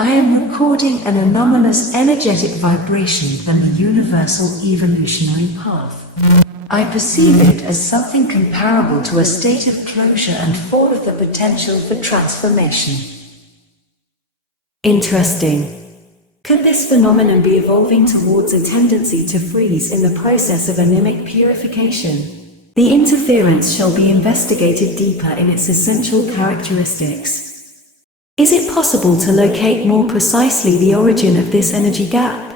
I am recording an anomalous energetic vibration from the universal evolutionary path. I perceive it as something comparable to a state of closure and full of the potential for transformation. Interesting. Could this phenomenon be evolving towards a tendency to freeze in the process of anemic purification? The interference shall be investigated deeper in its essential characteristics. Is it possible to locate more precisely the origin of this energy gap?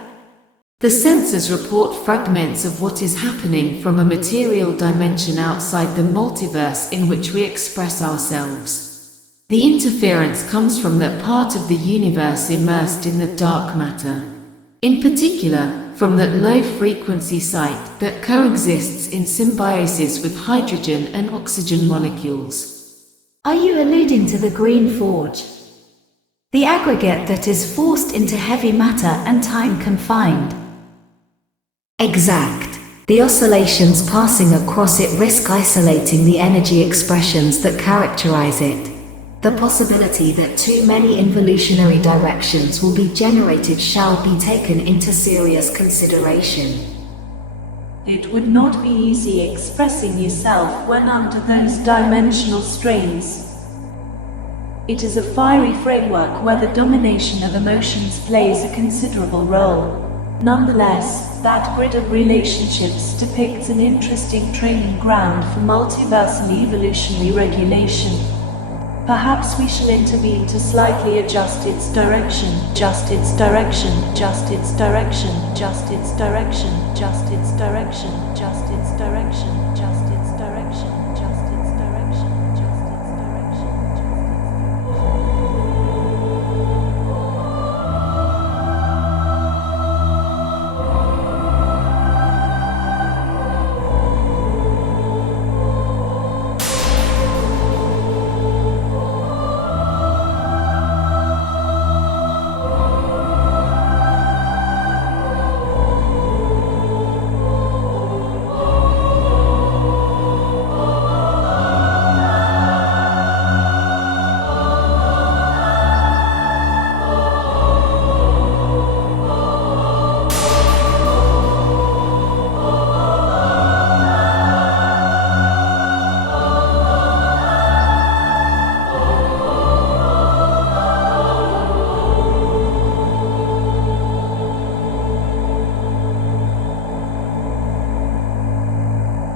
The sensors report fragments of what is happening from a material dimension outside the multiverse in which we express ourselves. The interference comes from that part of the universe immersed in the dark matter. In particular, from that low-frequency site that coexists in symbiosis with hydrogen and oxygen molecules. Are you alluding to the green forge? The aggregate that is forced into heavy matter and time-confined? Exact. The oscillations passing across it risk isolating the energy expressions that characterize it. The possibility that too many involutionary directions will be generated shall be taken into serious consideration. It would not be easy expressing yourself when under those dimensional strains. It is a fiery framework where the domination of emotions plays a considerable role. Nonetheless, that grid of relationships depicts an interesting training ground for multiversal evolutionary regulation. Perhaps we shall intervene to slightly adjust its direction, just its direction, just its direction, just its direction, just its direction, just its direction, just its direction, just its direction, just its direction, just its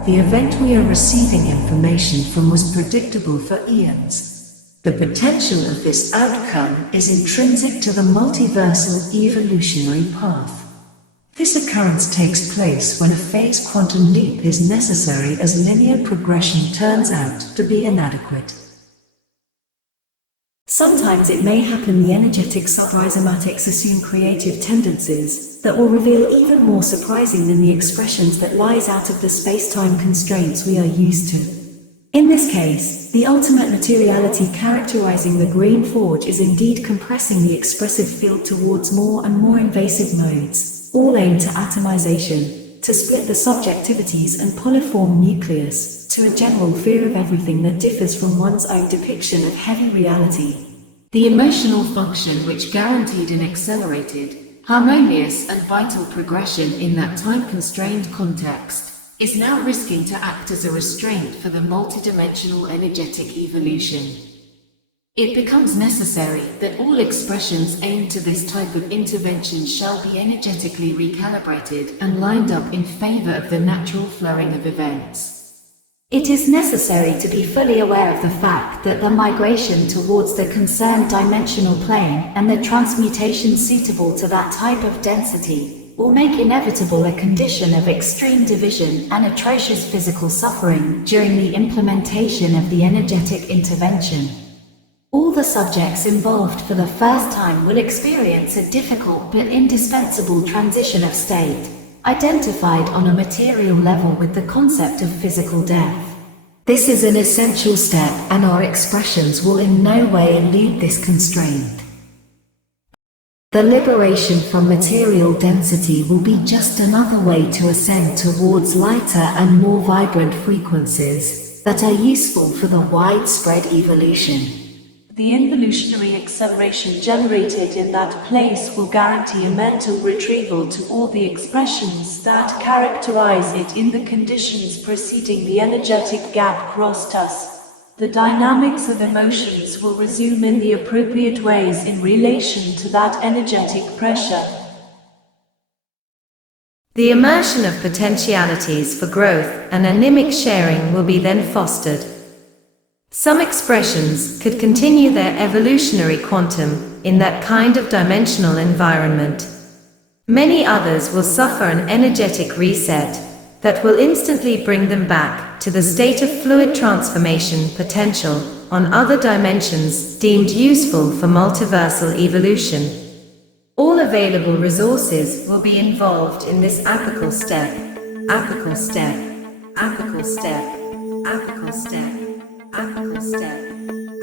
The event we are receiving information from was predictable for eons. The potential of this outcome is intrinsic to the multiversal evolutionary path. This occurrence takes place when a phase quantum leap is necessary as linear progression turns out to be inadequate. Sometimes it may happen the energetic subrhizomatics assume creative tendencies that will reveal even more surprising than the expressions that lies out of the space-time constraints we are used to. In this case, the ultimate materiality characterizing the green forge is indeed compressing the expressive field towards more and more invasive modes, all aimed to atomization, to split the subjectivities and polyform nucleus, to a general fear of everything that differs from one's own depiction of heavy reality. The emotional function which guaranteed an accelerated, harmonious and vital progression in that time-constrained context is now risking to act as a restraint for the multidimensional energetic evolution. It becomes necessary that all expressions aimed to this type of intervention shall be energetically recalibrated and lined up in favor of the natural flowing of events. It is necessary to be fully aware of the fact that the migration towards the concerned dimensional plane and the transmutation suitable to that type of density will make inevitable a condition of extreme division and atrocious physical suffering during the implementation of the energetic intervention. All the subjects involved for the first time will experience a difficult but indispensable transition of state, identified on a material level with the concept of physical death. This is an essential step, and our expressions will in no way elude this constraint. The liberation from material density will be just another way to ascend towards lighter and more vibrant frequencies that are useful for the widespread evolution. The involutionary acceleration generated in that place will guarantee a mental retrieval to all the expressions that characterize it in the conditions preceding the energetic gap crossed us. The dynamics of emotions will resume in the appropriate ways in relation to that energetic pressure. The immersion of potentialities for growth and anemic sharing will be then fostered. Some expressions could continue their evolutionary quantum in that kind of dimensional environment. Many others will suffer an energetic reset that will instantly bring them back to the state of fluid transformation potential on other dimensions deemed useful for multiversal evolution. All available resources will be involved in this apical step, apical step, apical step, apical step, apical step, apical step,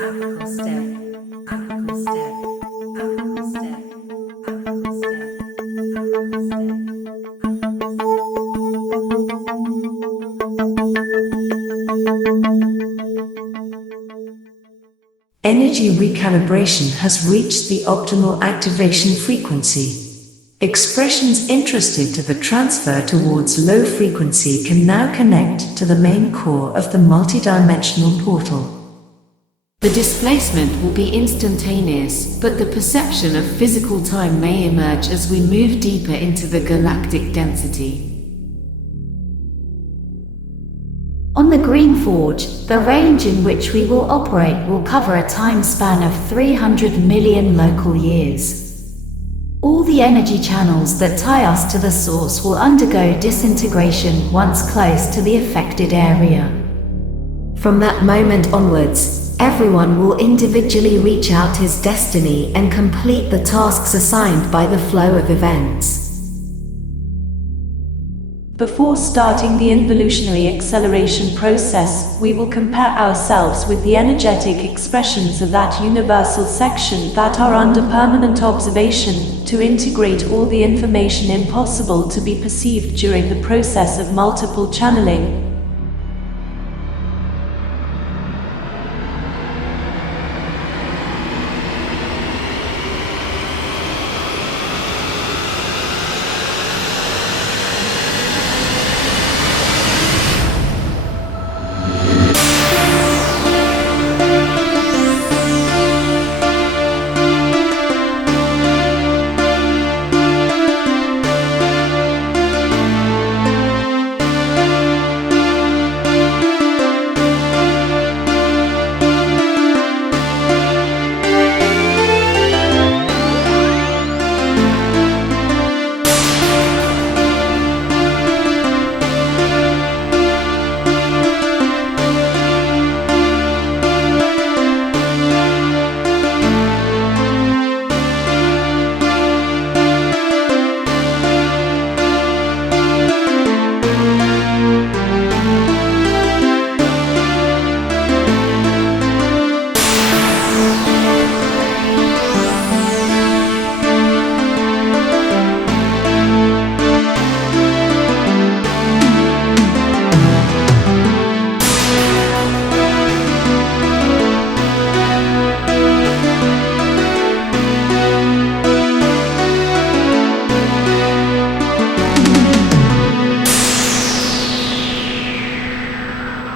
apical step, apical step, apical step, apical step. Energy recalibration has reached the optimal activation frequency. Expressions interested to the transfer towards low frequency can now connect to the main core of the multidimensional portal. The displacement will be instantaneous, but the perception of physical time may emerge as we move deeper into the galactic density. On the Green Forge, the range in which we will operate will cover a time span of 300 million local years. All the energy channels that tie us to the source will undergo disintegration once close to the affected area. From that moment onwards, everyone will individually reach out his destiny and complete the tasks assigned by the flow of events. Before starting the involutionary acceleration process, we will compare ourselves with the energetic expressions of that universal section that are under permanent observation, to integrate all the information impossible to be perceived during the process of multiple channeling.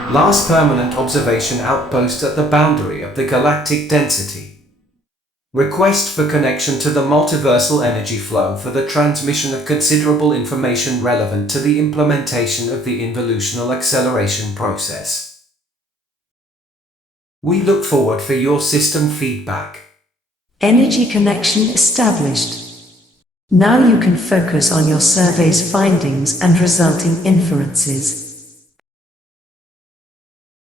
Last permanent observation outpost at the boundary of the galactic density. Request for connection to the multiversal energy flow for the transmission of considerable information relevant to the implementation of the involutional acceleration process. We look forward for your system feedback. Energy connection established. Now you can focus on your survey's findings and resulting inferences.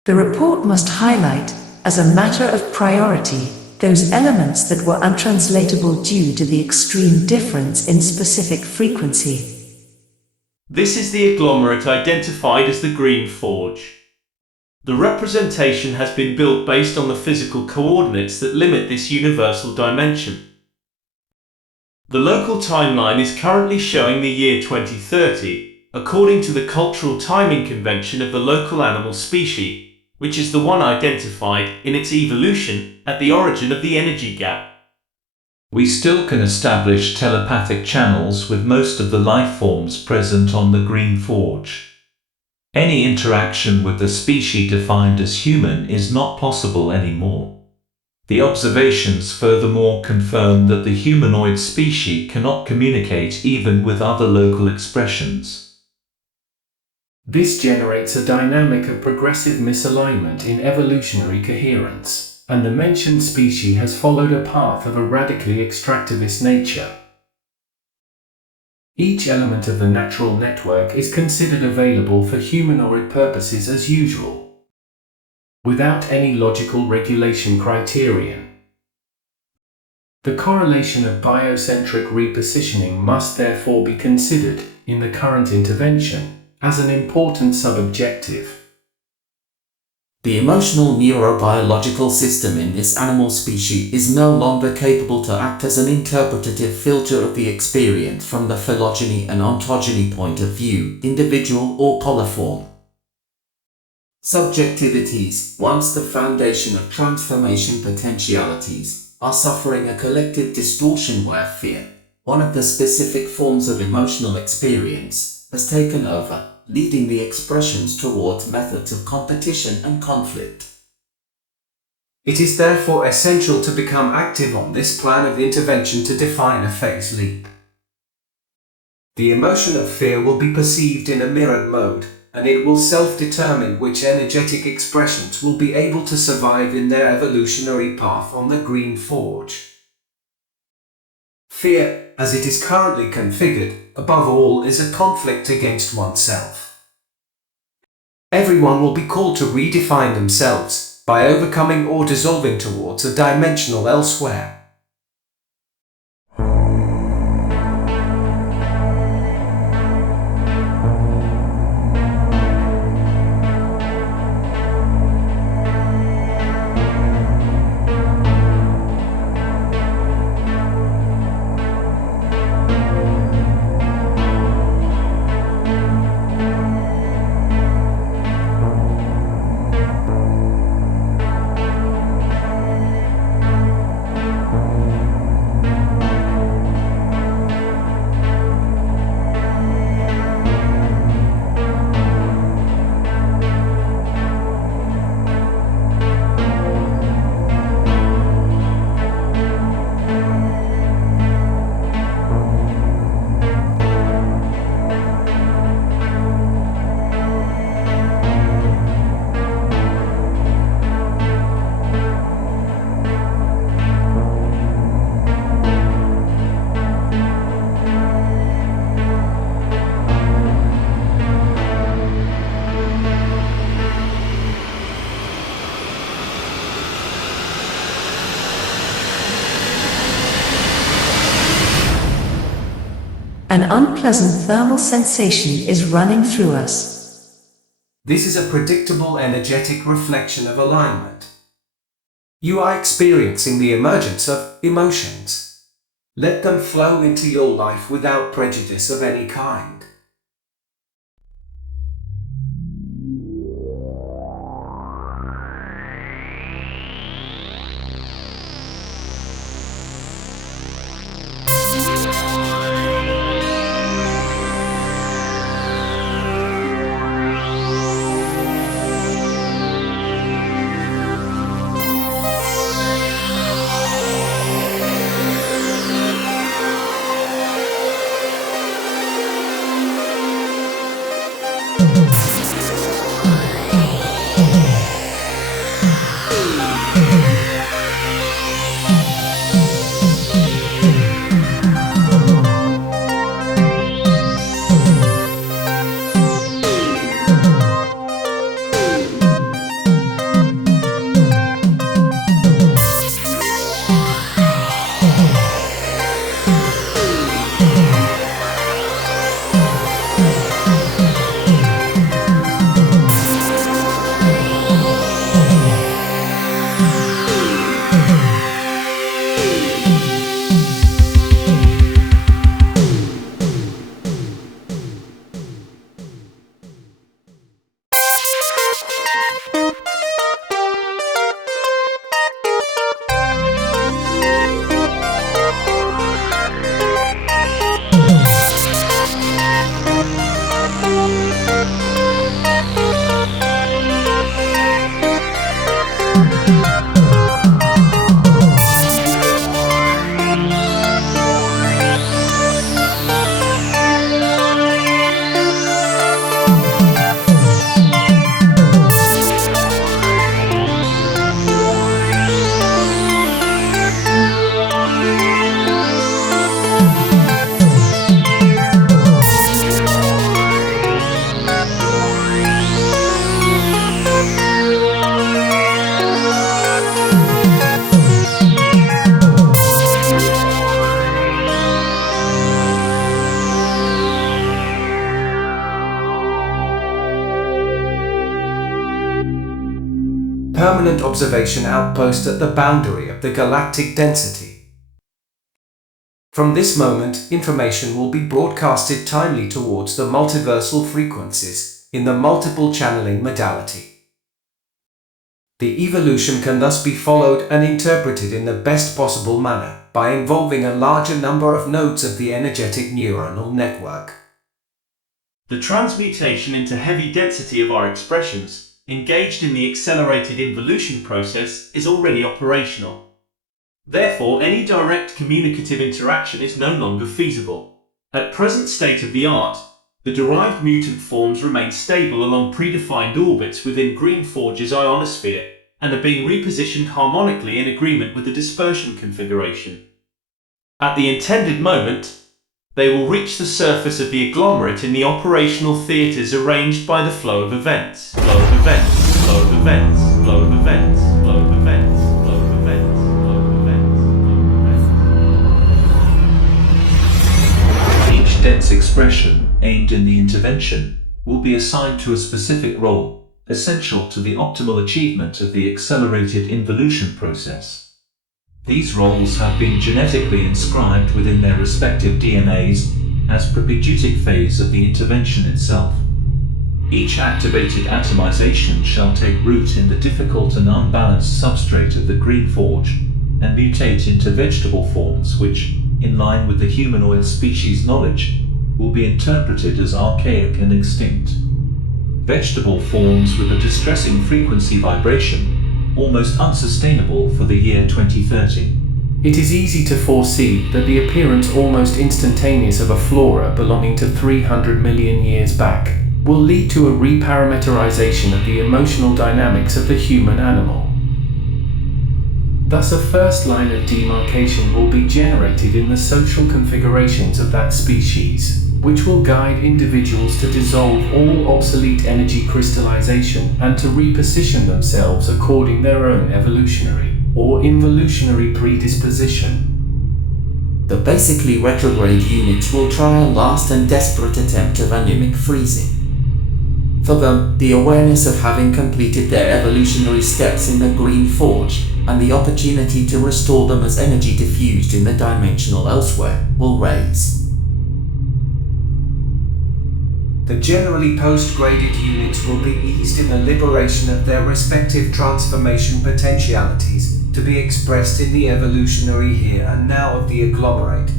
The report must highlight, as a matter of priority, those elements that were untranslatable due to the extreme difference in specific frequency. This is the agglomerate identified as the Green Forge. The representation has been built based on the physical coordinates that limit this universal dimension. The local timeline is currently showing the year 2030, according to the cultural timing convention of the local animal species, which is the one identified in its evolution at the origin of the energy gap. We still can establish telepathic channels with most of the life forms present on the Green Forge. Any interaction with the species defined as human is not possible anymore. The observations furthermore confirm that the humanoid species cannot communicate even with other local expressions. This generates a dynamic of progressive misalignment in evolutionary coherence, and the mentioned species has followed a path of a radically extractivist nature. Each element of the natural network is considered available for humanoid purposes as usual, without any logical regulation criterion. The correlation of biocentric repositioning must therefore be considered, in the current intervention, as an important subobjective. The emotional neurobiological system in this animal species is no longer capable to act as an interpretative filter of the experience from the phylogeny and ontogeny point of view, individual or polyform. Subjectivities, once the foundation of transformation potentialities, are suffering a collective distortion where fear, one of the specific forms of emotional experience, has taken over, leading the expressions towards methods of competition and conflict. It is therefore essential to become active on this plan of intervention to define a phase leap. The emotion of fear will be perceived in a mirrored mode, and it will self-determine which energetic expressions will be able to survive in their evolutionary path on the Green Forge. Fear, as it is currently configured, above all is a conflict against oneself. Everyone will be called to redefine themselves by overcoming or dissolving towards a dimensional elsewhere. An unpleasant thermal sensation is running through us. This is a predictable energetic reflection of alignment. You are experiencing the emergence of emotions. Let them flow into your life without prejudice of any kind. permanent observation outpost at the boundary of the galactic density. From this moment, information will be broadcasted timely towards the multiversal frequencies in the multiple channeling modality. The evolution can thus be followed and interpreted in the best possible manner by involving a larger number of nodes of the energetic neuronal network. The transmutation into heavy density of our expressions, engaged in the accelerated involution process, is already operational. Therefore, any direct communicative interaction is no longer feasible. At present state of the art, the derived mutant forms remain stable along predefined orbits within Greenforge's ionosphere and are being repositioned harmonically in agreement with the dispersion configuration. At the intended moment, they will reach the surface of the agglomerate in the operational theaters arranged by the flow of events. Flow of events, flow of events, flow of events, flow of events, flow of events, flow of events. Each dense expression aimed in the intervention will be assigned to a specific role, essential to the optimal achievement of the accelerated involution process. These roles have been genetically inscribed within their respective DNAs as propaedeutic phase of the intervention itself. Each activated atomization shall take root in the difficult and unbalanced substrate of the green forge and mutate into vegetable forms which, in line with the humanoid species knowledge, will be interpreted as archaic and extinct. Vegetable forms with a distressing frequency vibration, almost unsustainable for the year 2030. It is easy to foresee that the appearance almost instantaneous of a flora belonging to 300 million years back will lead to a reparameterization of the emotional dynamics of the human animal. Thus, a first line of demarcation will be generated in the social configurations of that species, which will guide individuals to dissolve all obsolete energy crystallization and to reposition themselves according to their own evolutionary or involutionary predisposition. The basically retrograde units will try a last and desperate attempt of anemic freezing. For them, the awareness of having completed their evolutionary steps in the green forge and the opportunity to restore them as energy diffused in the dimensional elsewhere will raise. The generally post-graded units will be eased in the liberation of their respective transformation potentialities to be expressed in the evolutionary here and now of the agglomerate,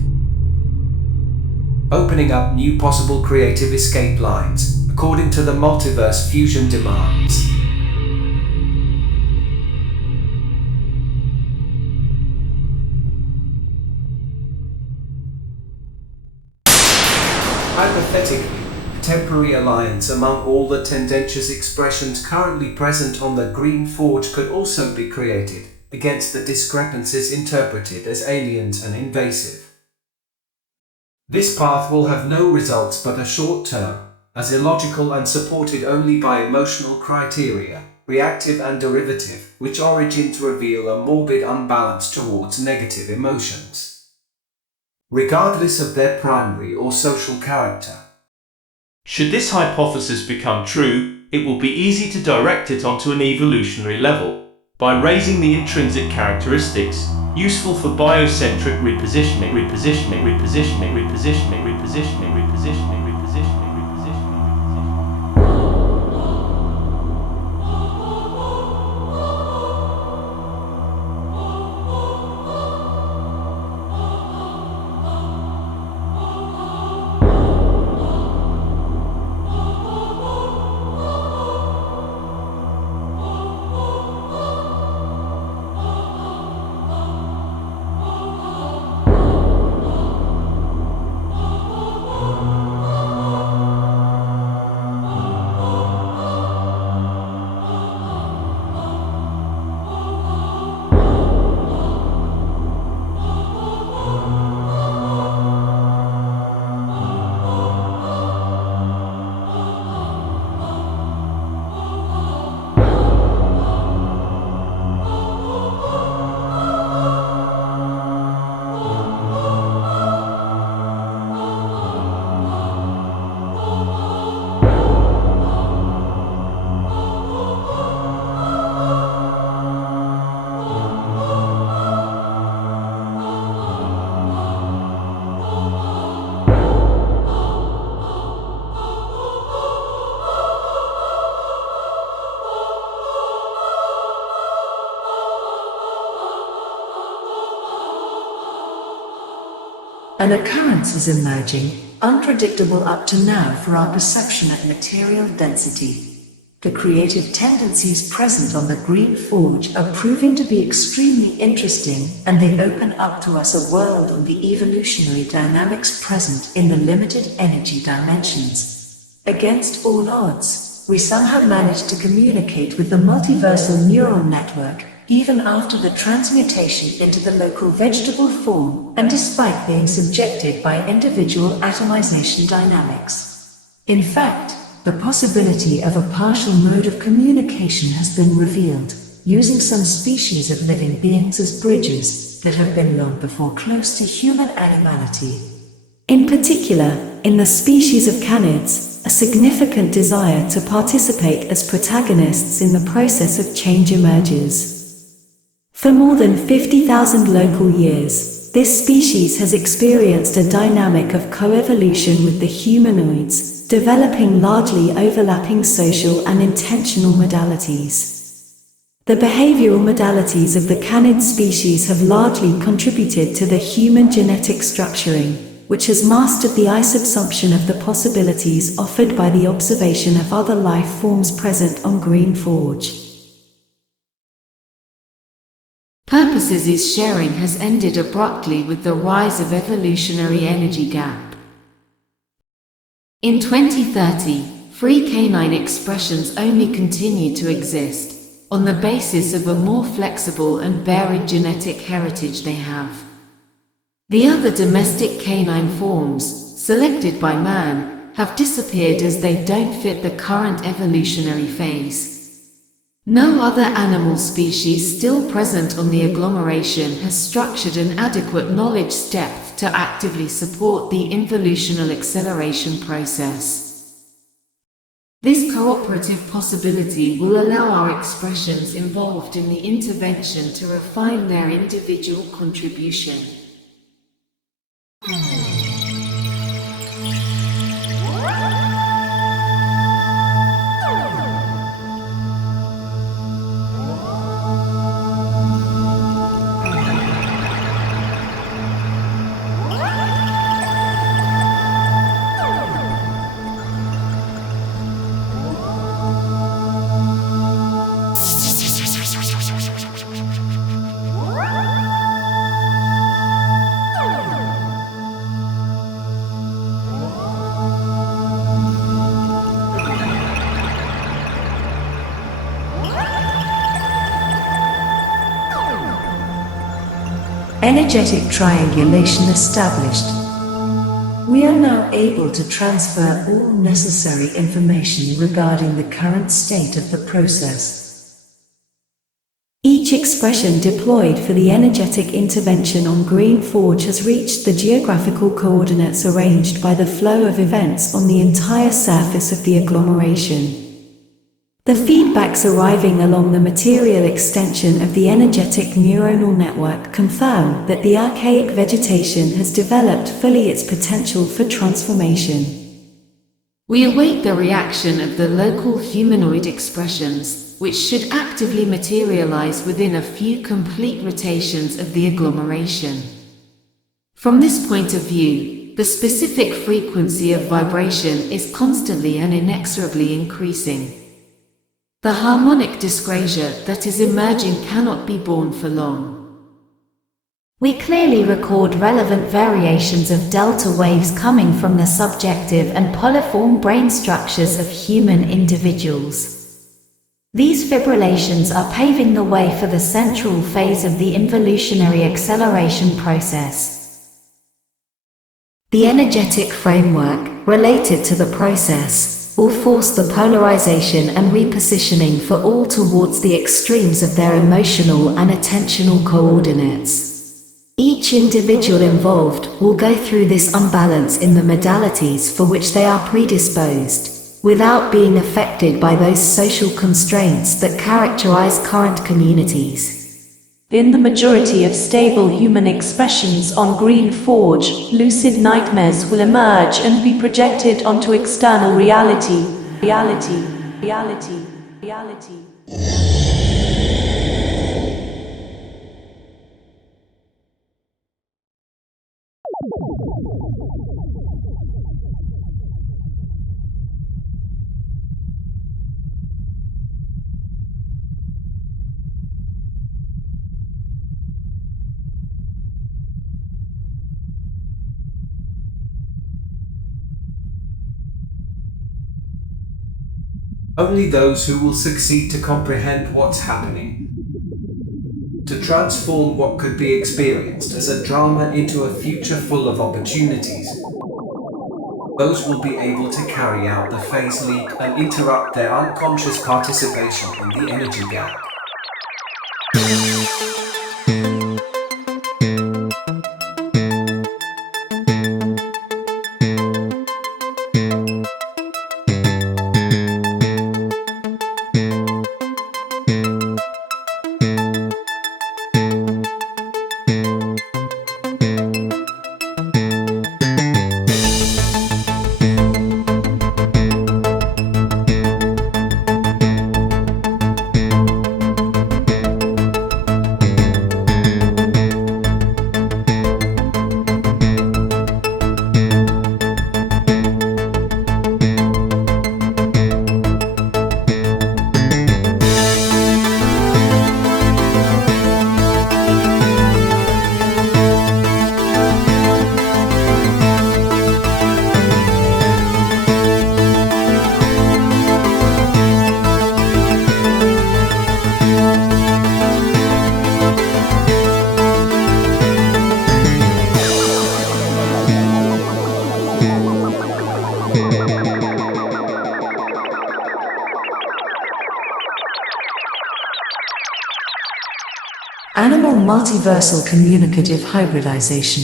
opening up new possible creative escape lines according to the multiverse fusion demands. Hypothetically, temporary alliance among all the tendentious expressions currently present on the green forge could also be created against the discrepancies interpreted as aliens and invasive. This path will have no results but a short term, as illogical and supported only by emotional criteria, reactive and derivative, which origins reveal a morbid unbalance towards negative emotions, regardless of their primary or social character. Should this hypothesis become true, it will be easy to direct it onto an evolutionary level, by raising the intrinsic characteristics, useful for biocentric repositioning. An occurrence is emerging, unpredictable up to now for our perception at material density. The creative tendencies present on the Green Forge are proving to be extremely interesting, and they open up to us a world on the evolutionary dynamics present in the limited energy dimensions. Against all odds, we somehow managed to communicate with the multiversal neural network, even after the transmutation into the local vegetable form, and despite being subjected by individual atomization dynamics. In fact, the possibility of a partial mode of communication has been revealed, using some species of living beings as bridges that have been long before close to human animality. In particular, in the species of canids, a significant desire to participate as protagonists in the process of change emerges. For more than 50,000 local years, this species has experienced a dynamic of coevolution with the humanoids, developing largely overlapping social and intentional modalities. The behavioral modalities of the canid species have largely contributed to the human genetic structuring, which has mastered the isubsumption of the possibilities offered by the observation of other life forms present on Green Forge. Purposes' sharing has ended abruptly with the rise of evolutionary energy gap. In 2030, free canine expressions only continue to exist, on the basis of a more flexible and varied genetic heritage they have. The other domestic canine forms, selected by man, have disappeared as they don't fit the current evolutionary phase. No other animal species still present on the agglomeration has structured an adequate knowledge depth to actively support the involutional acceleration process. This cooperative possibility will allow our expressions involved in the intervention to refine their individual contribution. Energetic triangulation established. We are now able to transfer all necessary information regarding the current state of the process. Each expression deployed for the energetic intervention on Green Forge has reached the geographical coordinates arranged by the flow of events on the entire surface of the agglomeration. The feedbacks arriving along the material extension of the energetic neuronal network confirm that the archaic vegetation has developed fully its potential for transformation. We await the reaction of the local humanoid expressions, which should actively materialize within a few complete rotations of the agglomeration. From this point of view, the specific frequency of vibration is constantly and inexorably increasing. The harmonic dyscrasia that is emerging cannot be borne for long. We clearly record relevant variations of delta waves coming from the subjective and polyform brain structures of human individuals. These fibrillations are paving the way for the central phase of the involutionary acceleration process. The energetic framework related to the process will force the polarization and repositioning for all towards the extremes of their emotional and attentional coordinates. Each individual involved will go through this unbalance in the modalities for which they are predisposed, without being affected by those social constraints that characterize current communities. In the majority of stable human expressions on Green Forge, lucid nightmares will emerge and be projected onto external reality. Reality. Only those who will succeed to comprehend what's happening, to transform what could be experienced as a drama into a future full of opportunities. Those will be able to carry out the phase leap and interrupt their unconscious participation in the energy gap. Animal multiversal communicative hybridization.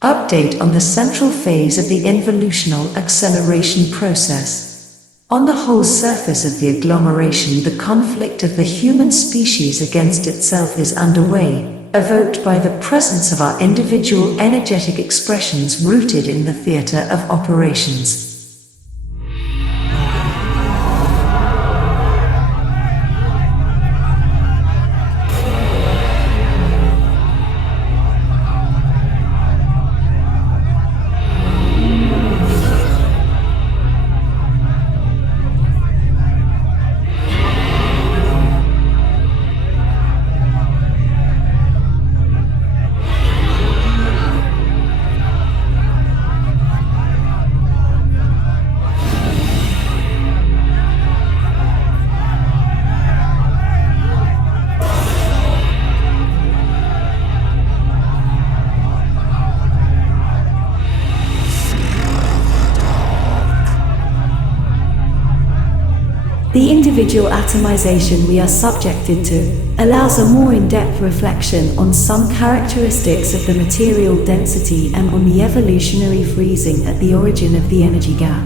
Update on the central phase of the involutional acceleration process. On the whole surface of the agglomeration, the conflict of the human species against itself is underway, evoked by the presence of our individual energetic expressions rooted in the theater of operations. The individual atomization we are subjected to allows a more in-depth reflection on some characteristics of the material density and on the evolutionary freezing at the origin of the energy gap.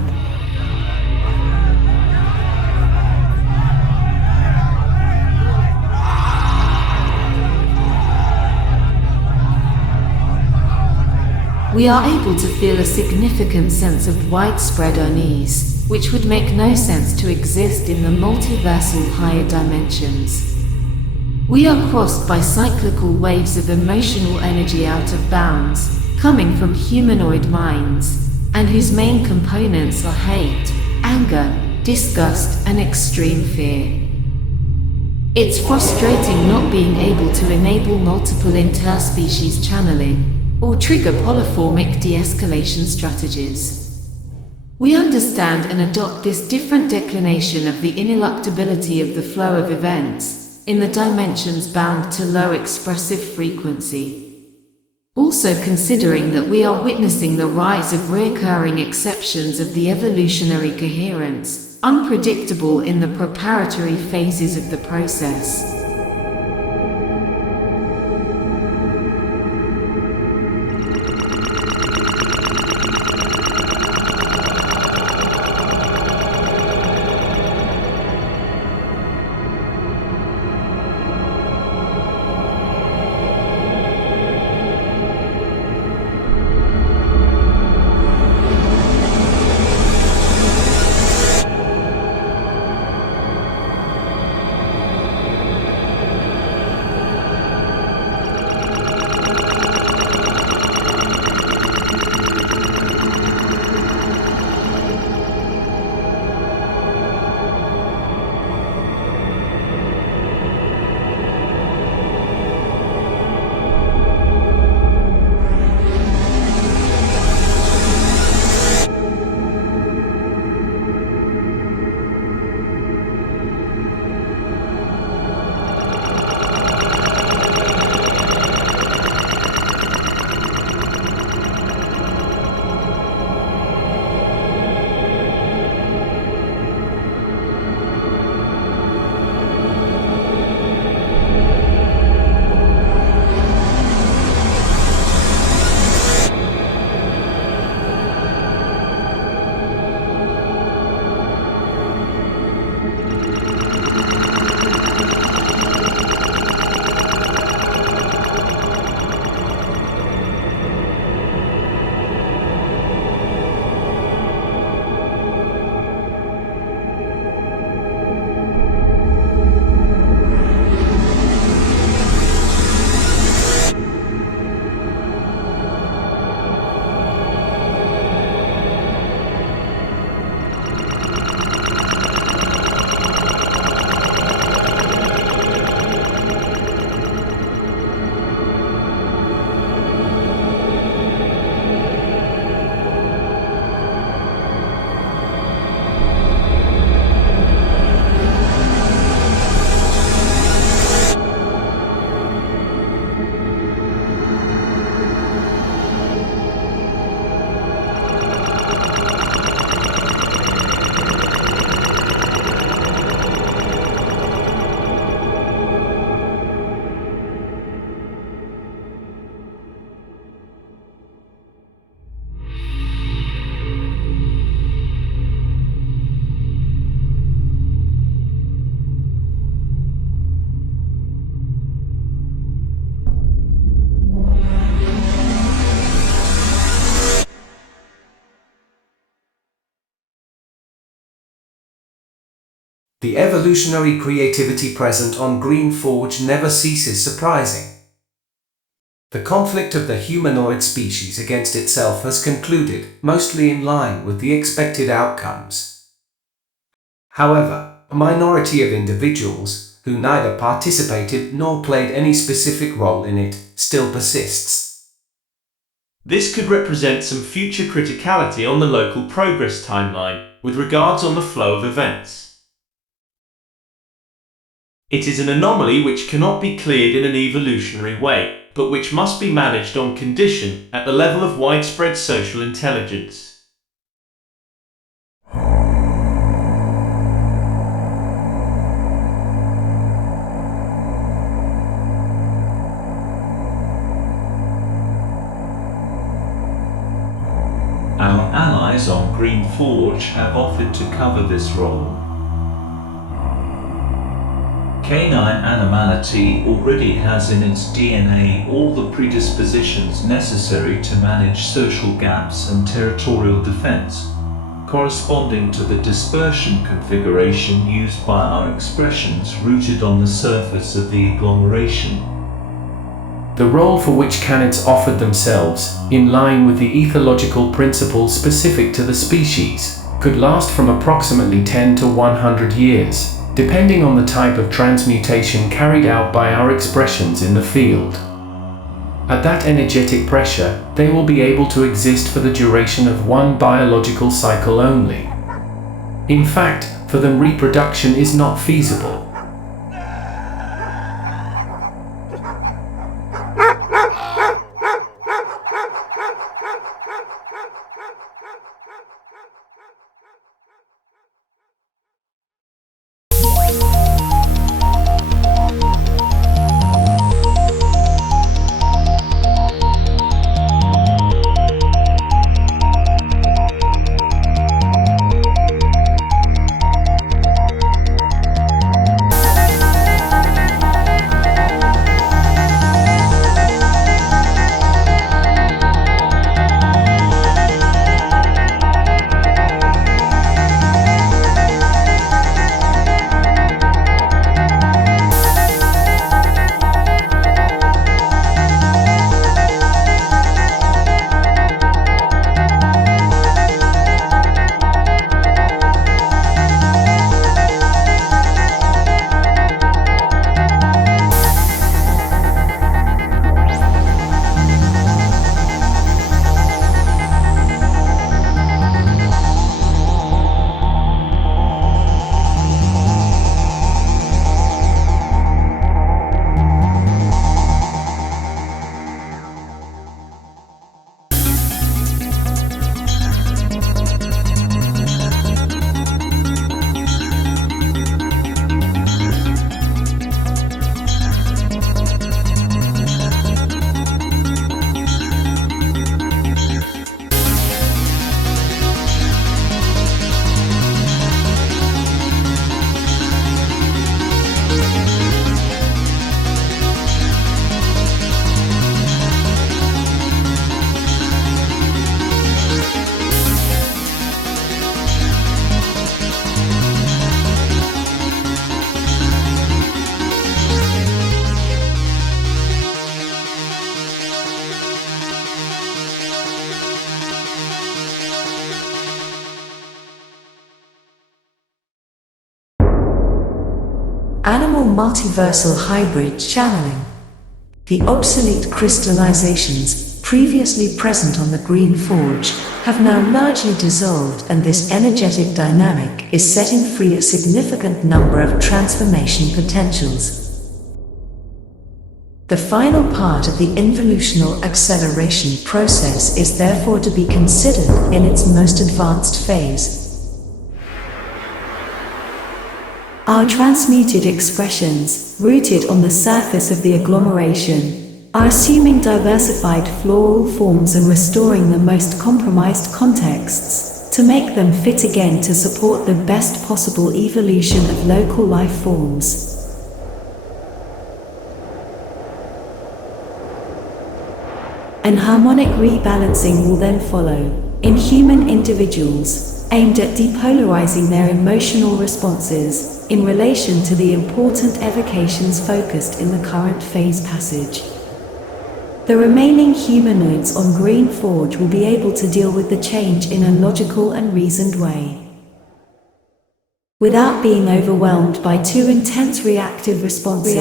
We are able to feel a significant sense of widespread unease, which would make no sense to exist in the multiversal higher dimensions. We are crossed by cyclical waves of emotional energy out of bounds, coming from humanoid minds, and whose main components are hate, anger, disgust, and extreme fear. It's frustrating not being able to enable multiple interspecies channeling, or trigger polyformic de-escalation strategies. We understand and adopt this different declination of the ineluctability of the flow of events, in the dimensions bound to low expressive frequency. Also considering that we are witnessing the rise of recurring exceptions of the evolutionary coherence, unpredictable in the preparatory phases of the process. The evolutionary creativity present on Green Forge never ceases surprising. The conflict of the humanoid species against itself has concluded, mostly in line with the expected outcomes. However, a minority of individuals, who neither participated nor played any specific role in it, still persists. This could represent some future criticality on the local progress timeline, with regards on the flow of events. It is an anomaly which cannot be cleared in an evolutionary way, but which must be managed on condition at the level of widespread social intelligence. Our allies on Green Forge have offered to cover this role. Canine animality already has in its DNA all the predispositions necessary to manage social gaps and territorial defense, corresponding to the dispersion configuration used by our expressions rooted on the surface of the agglomeration. The role for which canids offered themselves, in line with the ethological principles specific to the species, could last from approximately 10 to 100 years, depending on the type of transmutation carried out by our expressions in the field. At that energetic pressure, they will be able to exist for the duration of one biological cycle only. In fact, for them reproduction is not feasible. Animal multiversal hybrid channeling. The obsolete crystallizations, previously present on the Green Forge, have now largely dissolved, and this energetic dynamic is setting free a significant number of transformation potentials. The final part of the involutional acceleration process is therefore to be considered in its most advanced phase. Our transmuted expressions, rooted on the surface of the agglomeration, are assuming diversified floral forms and restoring the most compromised contexts, to make them fit again to support the best possible evolution of local life forms. An harmonic rebalancing will then follow, in human individuals, aimed at depolarizing their emotional responses, in relation to the important evocations focused in the current phase passage. The remaining humanoids on Green Forge will be able to deal with the change in a logical and reasoned way, without being overwhelmed by too intense reactive responses.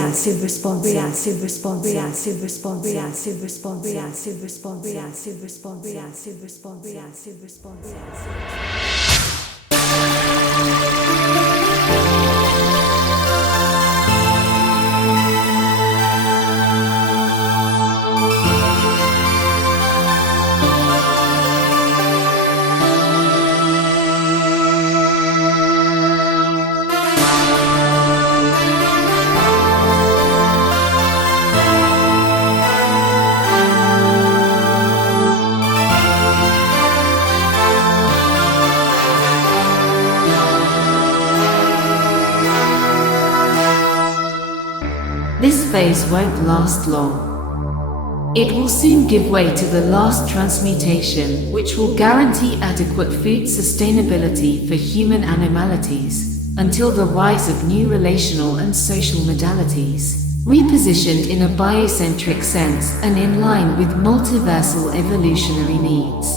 This phase won't last long. It will soon give way to the last transmutation, which will guarantee adequate food sustainability for human animalities, until the rise of new relational and social modalities, repositioned in a biocentric sense and in line with multiversal evolutionary needs.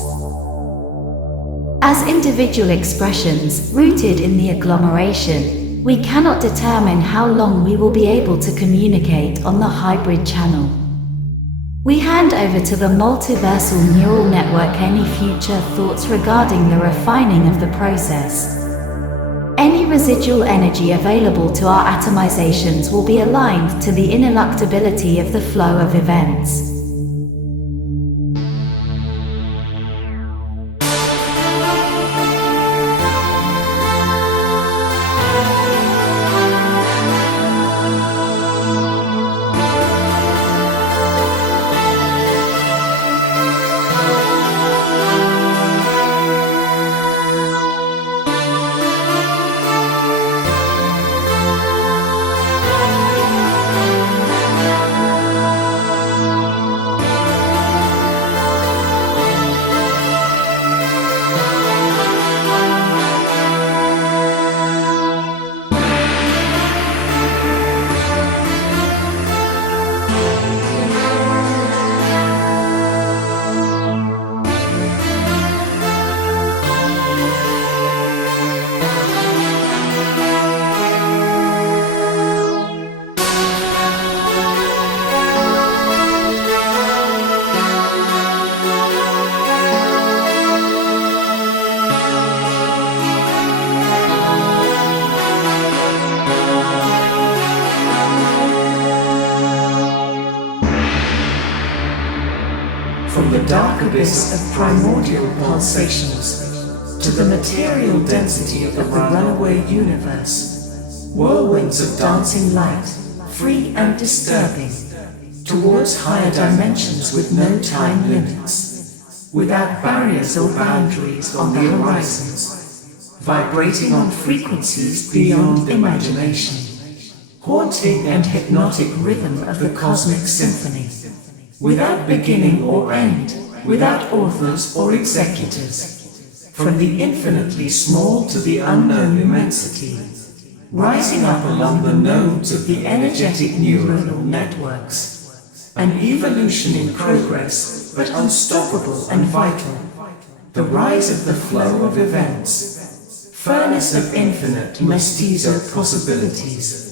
As individual expressions rooted in the agglomeration, we cannot determine how long we will be able to communicate on the hybrid channel. We hand over to the multiversal neural network any future thoughts regarding the refining of the process. Any residual energy available to our atomizations will be aligned to the ineluctability of the flow of events. From the dark abyss of primordial pulsations to the material density of the runaway universe, whirlwinds of dancing light, free and disturbing, towards higher dimensions with no time limits, without barriers or boundaries on the horizons, vibrating on frequencies beyond imagination, haunting and hypnotic rhythm of the cosmic symphony, without beginning or end, without authors or executors, from the infinitely small to the unknown immensity, rising up along the nodes of the energetic neuronal networks, an evolution in progress, but unstoppable and vital, the rise of the flow of events, furnace of infinite mestizo possibilities.